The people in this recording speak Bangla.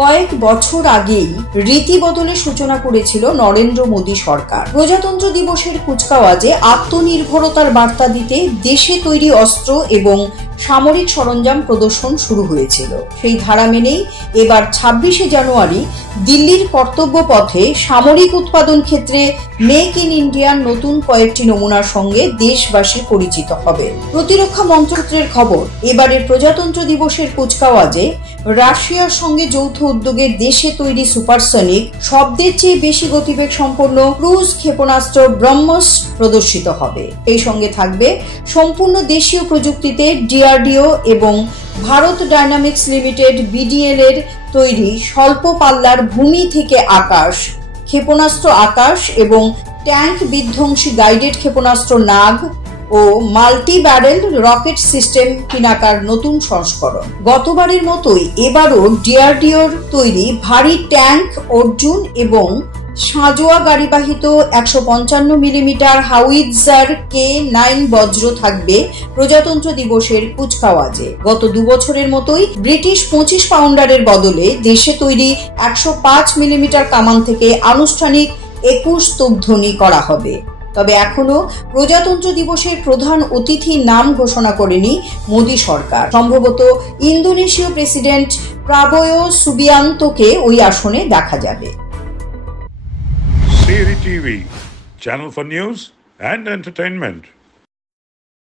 কয়েক বছর আগেই রীতি বদলের সূচনা করেছিল নরেন্দ্র মোদী সরকার। প্রজাতন্ত্র দিবসের কুচকাওয়াজে আত্মনির্ভরতার বার্তা দিতে দেশে তৈরি অস্ত্র এবং সামরিক সরঞ্জাম প্রদর্শন শুরু হয়েছিল। সেই ধারা মেনেই এবার 26শে জানুয়ারি দিল্লির কর্তব্য পথে সামরিক উৎপাদন ক্ষেত্রে মেক ইন ইন্ডিয়ার নতুন কয়েকটি নমুনার সঙ্গে দেশবাসী পরিচিত হবে। প্রতিরক্ষা মন্ত্রকের খবর, এবারের প্রজাতন্ত্র দিবসের কুচকাওয়াজে রাশিয়ার সঙ্গে যৌথ উদ্যোগে দেশে তৈরি সুপারসনিক শব্দের চেয়ে বেশি গতিবেগ সম্পন্ন ক্রুজ ক্ষেপণাস্ত্র ব্রহ্মস প্রদর্শিত হবে। এই সঙ্গে থাকবে সম্পূর্ণ দেশীয় প্রযুক্তিতে ডিআরডিও এবং ভারত ডায়নামিক্স লিমিটেড বিডিএল এর তৈরি স্বল্প পাল্লার ভূমি থেকে আকাশ ক্ষেপণাস্ত্র আকাশ এবং ট্যাঙ্ক বিধ্বংসী গাইডেড ক্ষেপণাস্ত্র নাগ ও মাল্টি ব্যারেল রকেট সিস্টেম পিনাকার নতুন সংস্করণ। গতবারের মতোই এবারও ডিআরডিওর তৈরি ভারী ট্যাঙ্ক অর্জুন এবং সাঁজোয়া গাড়িবাহিত 155 মিলিমিটার হাউইটজার K9 বজ্র থাকবে প্রজাতন্ত্র দিবসের কুচকাওয়াজে। গত 2 বছরের মতোই ব্রিটিশ 25 পাউন্ডারের বদলে দেশে তৈরি 105 মিলিমিটার কামান থেকে আনুষ্ঠানিক 21 তোপধ্বনি করা হবে। তবে এখনো প্রজাতন্ত্র দিবসের প্রধান অতিথির নাম ঘোষণা করেনি মোদী সরকার। সম্ভবত ইন্দোনেশীয় প্রেসিডেন্ট প্রাবোয়ো সুবিয়ান্তোকে ওই আসনে দেখা যাবে। CERI TV, channel for news and entertainment.